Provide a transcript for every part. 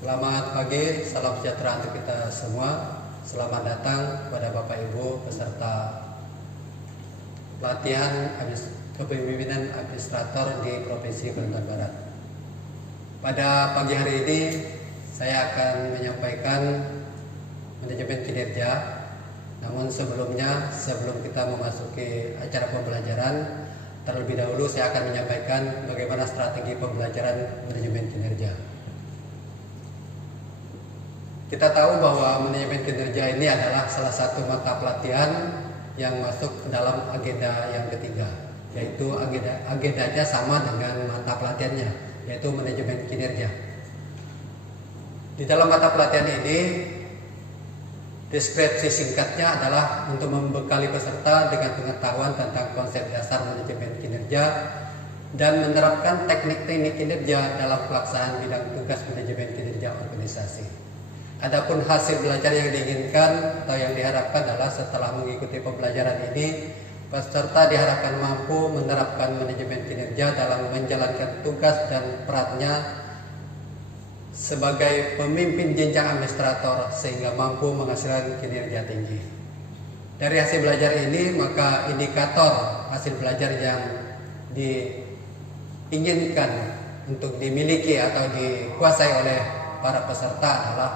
Selamat pagi, salam sejahtera untuk kita semua. Selamat datang kepada Bapak Ibu peserta pelatihan kepemimpinan administrator di Provinsi Kalimantan Barat. Pada pagi hari ini saya akan menyampaikan manajemen kinerja. Namun sebelum kita memasuki acara pembelajaran, terlebih dahulu saya akan menyampaikan bagaimana strategi pembelajaran manajemen kinerja. Kita tahu bahwa manajemen kinerja ini adalah salah satu mata pelatihan yang masuk ke dalam agenda yang ketiga, yaitu agendanya sama dengan mata pelatihannya, yaitu manajemen kinerja. Di dalam mata pelatihan ini, deskripsi singkatnya adalah untuk membekali peserta dengan pengetahuan tentang konsep dasar manajemen kinerja dan menerapkan teknik-teknik kinerja dalam pelaksanaan bidang tugas manajemen kinerja organisasi. Adapun hasil belajar yang diinginkan atau yang diharapkan adalah setelah mengikuti pembelajaran ini, peserta diharapkan mampu menerapkan manajemen kinerja dalam menjalankan tugas dan perannya sebagai pemimpin jenjang administrator sehingga mampu menghasilkan kinerja tinggi. Dari hasil belajar ini, maka indikator hasil belajar yang diinginkan untuk dimiliki atau dikuasai oleh para peserta adalah: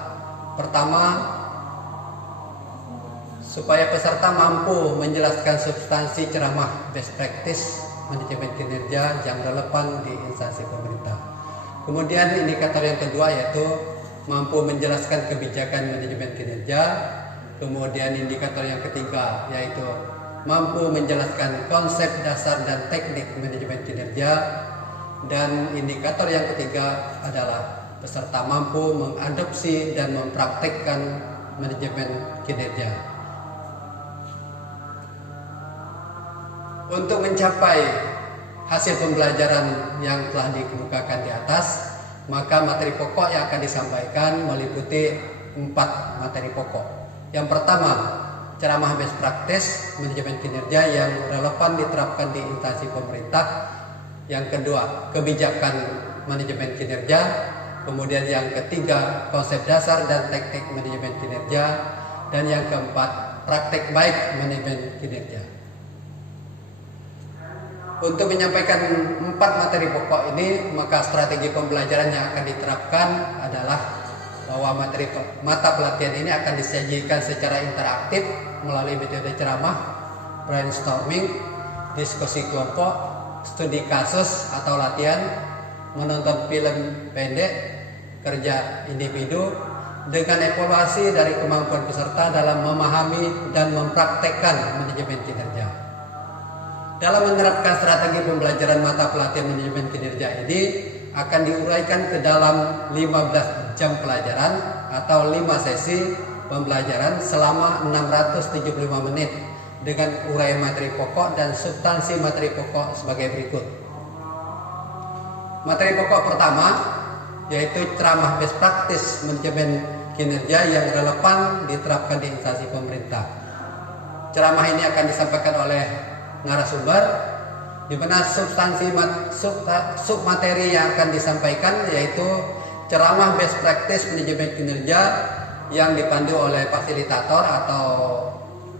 pertama, supaya peserta mampu menjelaskan substansi ceramah best practice manajemen kinerja yang relevan di instansi pemerintah. Kemudian indikator yang kedua yaitu mampu menjelaskan kebijakan manajemen kinerja. Kemudian indikator yang ketiga yaitu mampu menjelaskan konsep dasar dan teknik manajemen kinerja. Dan indikator yang ketiga adalah peserta mampu mengadopsi dan mempraktikkan manajemen kinerja. Untuk mencapai hasil pembelajaran yang telah dikemukakan di atas, maka materi pokok yang akan disampaikan meliputi 4 materi pokok. Yang pertama, ceramah best practice manajemen kinerja yang relevan diterapkan di instansi pemerintah. Yang kedua, kebijakan manajemen kinerja. Kemudian yang ketiga, konsep dasar dan teknik manajemen kinerja. Dan yang keempat, praktek baik manajemen kinerja. Untuk menyampaikan 4 materi pokok ini, maka strategi pembelajaran yang akan diterapkan adalah bahwa mata pelatihan ini akan disajikan secara interaktif melalui metode ceramah, brainstorming, diskusi kelompok, studi kasus atau latihan, menonton film pendek, kerja individu, dengan evaluasi dari kemampuan peserta dalam memahami dan mempraktekkan manajemen kinerja. Dalam menerapkan strategi pembelajaran mata pelatihan manajemen kinerja ini akan diuraikan ke dalam 15 jam pelajaran atau 5 sesi pembelajaran selama 675 menit dengan uraian materi pokok dan substansi materi pokok sebagai berikut. Materi pokok pertama yaitu ceramah best practice manajemen kinerja yang relevan diterapkan di instansi pemerintah. Ceramah ini akan disampaikan oleh narasumber, di mana submateri yang akan disampaikan yaitu ceramah best practice manajemen kinerja yang dipandu oleh fasilitator atau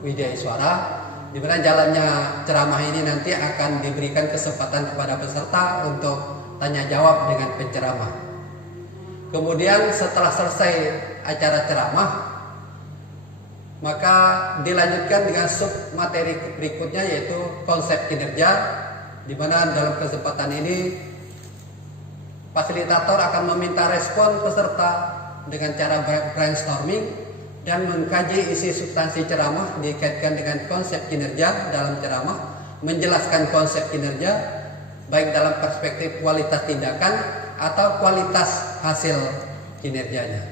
widya iswara, di mana jalannya ceramah ini nanti akan diberikan kesempatan kepada peserta untuk tanya jawab dengan penceramah. Kemudian setelah selesai acara ceramah, maka dilanjutkan dengan sub materi berikutnya yaitu konsep kinerja, di mana dalam kesempatan ini fasilitator akan meminta respon peserta dengan cara brainstorming dan mengkaji isi substansi ceramah dikaitkan dengan konsep kinerja dalam ceramah, menjelaskan konsep kinerja baik dalam perspektif kualitas tindakan atau kualitas hasil kinerjanya.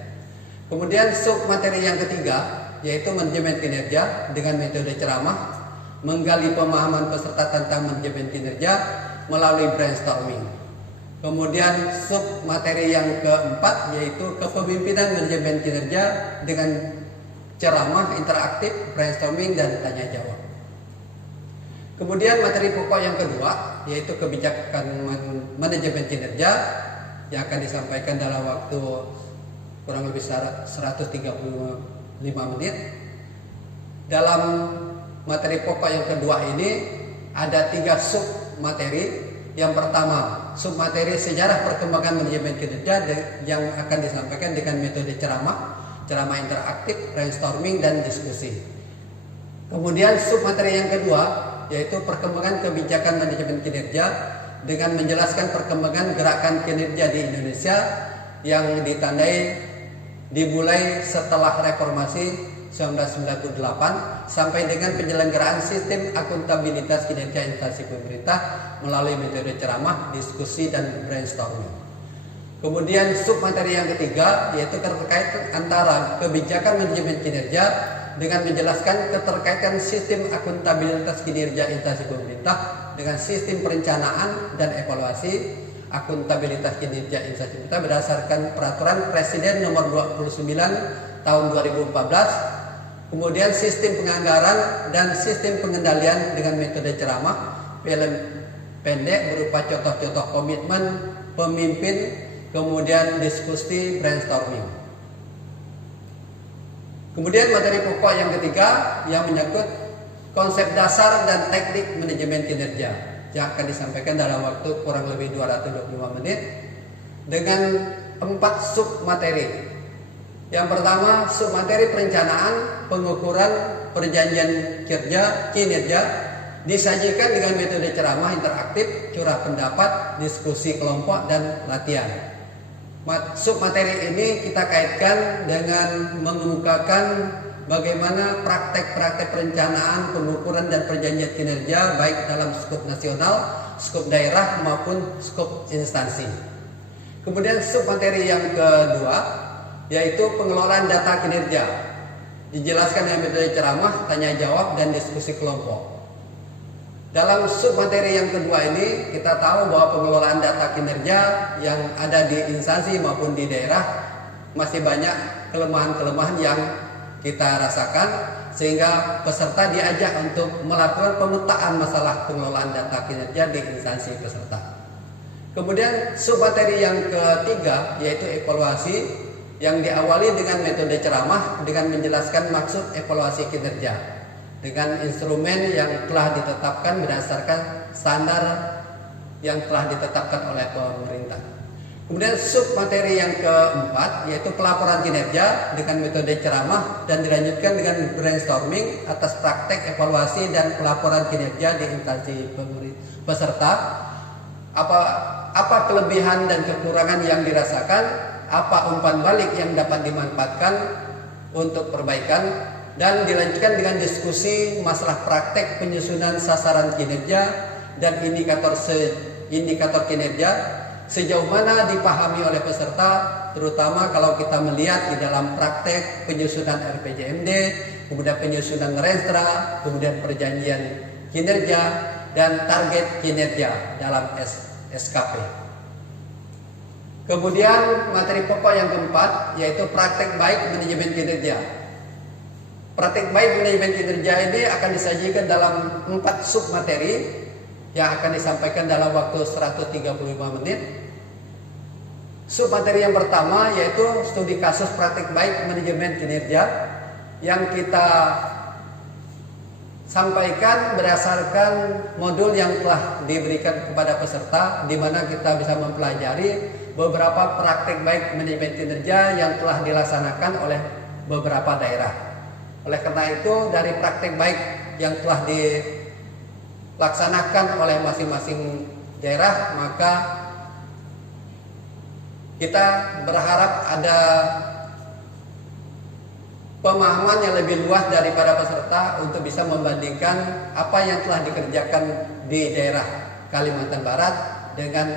Kemudian sub materi yang ketiga yaitu manajemen kinerja dengan metode ceramah, menggali pemahaman peserta tentang manajemen kinerja melalui brainstorming. Kemudian sub materi yang keempat yaitu kepemimpinan manajemen kinerja dengan ceramah interaktif, brainstorming dan tanya jawab. Kemudian materi pokok yang kedua yaitu kebijakan manajemen kinerja yang akan disampaikan dalam waktu kurang lebih 135 menit. Dalam materi pokok yang kedua ini ada 3 sub materi. Yang pertama, sub materi sejarah perkembangan manajemen kinerja yang akan disampaikan dengan metode ceramah interaktif, brainstorming, dan diskusi. Kemudian sub materi yang kedua yaitu perkembangan kebijakan manajemen kinerja dengan menjelaskan perkembangan gerakan kinerja di Indonesia yang dimulai setelah reformasi 1998 sampai dengan penyelenggaraan sistem akuntabilitas kinerja instansi pemerintah melalui metode ceramah, diskusi, dan brainstorming. Kemudian sub materi yang ketiga yaitu terkait antara kebijakan manajemen kinerja dengan menjelaskan keterkaitan sistem akuntabilitas kinerja instansi pemerintah dengan sistem perencanaan dan evaluasi akuntabilitas kinerja instansi pemerintah berdasarkan peraturan Presiden nomor 29 tahun 2014. Kemudian sistem penganggaran dan sistem pengendalian dengan metode ceramah, film pendek berupa contoh-contoh komitmen pemimpin, kemudian diskusi, brainstorming. Kemudian materi pokok yang ketiga yang menyangkut konsep dasar dan teknik manajemen kinerja yang akan disampaikan dalam waktu kurang lebih 225 menit dengan 4 sub materi. Yang pertama, sub materi perencanaan, pengukuran, perjanjian kinerja disajikan dengan metode ceramah interaktif, curah pendapat, diskusi kelompok, dan latihan. Sub materi ini kita kaitkan dengan mengemukakan bagaimana praktek-praktek perencanaan, pengukuran, dan perjanjian kinerja baik dalam skop nasional, skop daerah, maupun skop instansi. Kemudian sub materi yang kedua yaitu pengelolaan data kinerja, dijelaskan dengan metode ceramah, tanya jawab, dan diskusi kelompok. Dalam sub materi yang kedua ini kita tahu bahwa pengelolaan data kinerja yang ada di instansi maupun di daerah masih banyak kelemahan-kelemahan yang kita rasakan, sehingga peserta diajak untuk melakukan pemetaan masalah pengelolaan data kinerja di instansi peserta. Kemudian sub materi yang ketiga yaitu evaluasi yang diawali dengan metode ceramah dengan menjelaskan maksud evaluasi kinerja dengan instrumen yang telah ditetapkan berdasarkan standar yang telah ditetapkan oleh pemerintah. Kemudian sub materi yang keempat yaitu pelaporan kinerja dengan metode ceramah dan dilanjutkan dengan brainstorming atas praktek evaluasi dan pelaporan kinerja di instansi peserta. Apa kelebihan dan kekurangan yang dirasakan, apa umpan balik yang dapat dimanfaatkan untuk perbaikan, dan dilanjutkan dengan diskusi masalah praktek penyusunan sasaran kinerja dan indikator kinerja sejauh mana dipahami oleh peserta, terutama kalau kita melihat di dalam praktek penyusunan RPJMD, kemudian penyusunan Renstra, kemudian perjanjian kinerja, dan target kinerja dalam SKP. Kemudian materi pokok yang keempat yaitu praktek baik manajemen kinerja. Praktek baik manajemen kinerja ini akan disajikan dalam 4 sub materi yang akan disampaikan dalam waktu 135 menit. Sub materi yang pertama yaitu studi kasus praktek baik manajemen kinerja yang kita sampaikan berdasarkan modul yang telah diberikan kepada peserta, di mana kita bisa mempelajari beberapa praktik baik manajemen kinerja yang telah dilaksanakan oleh beberapa daerah. Oleh karena itu, dari praktik baik yang telah dilaksanakan oleh masing-masing daerah, maka kita berharap ada pemahaman yang lebih luas daripada peserta untuk bisa membandingkan apa yang telah dikerjakan di daerah Kalimantan Barat dengan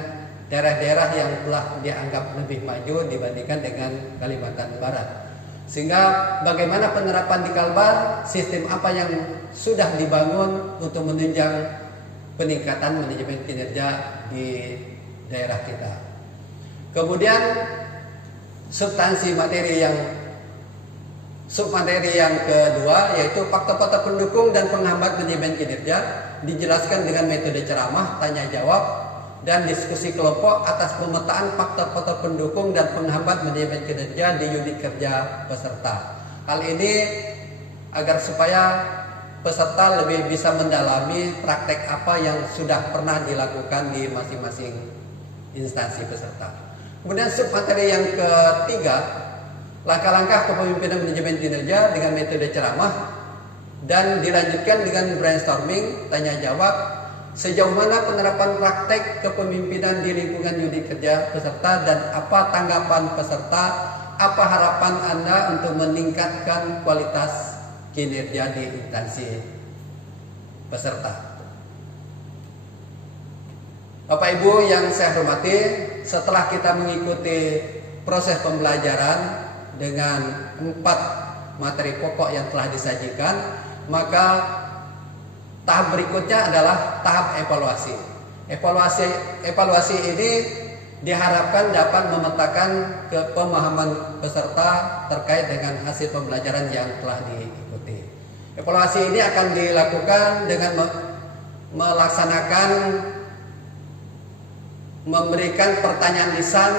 daerah-daerah yang telah dianggap lebih maju dibandingkan dengan Kalimantan Barat. Sehingga bagaimana penerapan di Kalbar, sistem apa yang sudah dibangun untuk menunjang peningkatan manajemen kinerja di daerah kita. Kemudian substansi materi sub materi yang kedua yaitu faktor-faktor pendukung dan penghambat manajemen kinerja, dijelaskan dengan metode ceramah, tanya jawab, dan diskusi kelompok atas pemetaan faktor-faktor pendukung dan penghambat manajemen kinerja di unit kerja peserta. Hal ini agar supaya peserta lebih bisa mendalami praktek apa yang sudah pernah dilakukan di masing-masing instansi peserta. Kemudian submateri yang ketiga, langkah-langkah kepemimpinan manajemen kinerja dengan metode ceramah, dan dilanjutkan dengan brainstorming, tanya jawab, sejauh mana penerapan praktek kepemimpinan di lingkungan unit kerja peserta dan apa tanggapan peserta, apa harapan Anda untuk meningkatkan kualitas kinerja di instansi peserta. Bapak Ibu yang saya hormati, setelah kita mengikuti proses pembelajaran dengan 4 materi pokok yang telah disajikan, maka tahap berikutnya adalah tahap evaluasi. Evaluasi ini diharapkan dapat memetakan pemahaman peserta terkait dengan hasil pembelajaran yang telah diikuti. Evaluasi ini akan dilakukan dengan memberikan pertanyaan lisan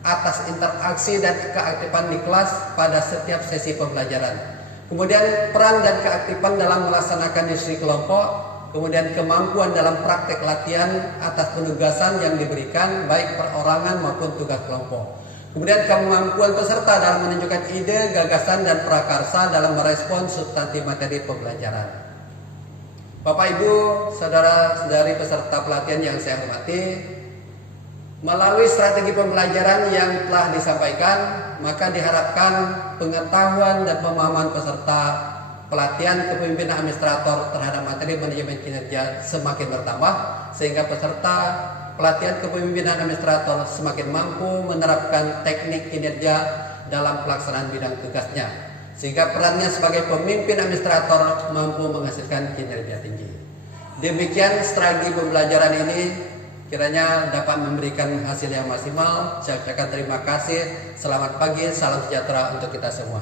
atas interaksi dan keaktifan di kelas pada setiap sesi pembelajaran. Kemudian peran dan keaktifan dalam melaksanakan diskusi kelompok, kemudian kemampuan dalam praktek latihan atas penugasan yang diberikan baik perorangan maupun tugas kelompok. Kemudian kemampuan peserta dalam menunjukkan ide, gagasan, dan prakarsa dalam merespon substansi materi pembelajaran. Bapak Ibu, saudara-saudari peserta pelatihan yang saya hormati, melalui strategi pembelajaran yang telah disampaikan, maka diharapkan pengetahuan dan pemahaman peserta pelatihan kepemimpinan administrator terhadap materi manajemen kinerja semakin bertambah, sehingga peserta pelatihan kepemimpinan administrator semakin mampu menerapkan teknik kinerja dalam pelaksanaan bidang tugasnya, sehingga perannya sebagai pemimpin administrator mampu menghasilkan kinerja tinggi. Demikian strategi pembelajaran ini kiranya dapat memberikan hasil yang maksimal. Saya ucapkan terima kasih. Selamat pagi, salam sejahtera untuk kita semua.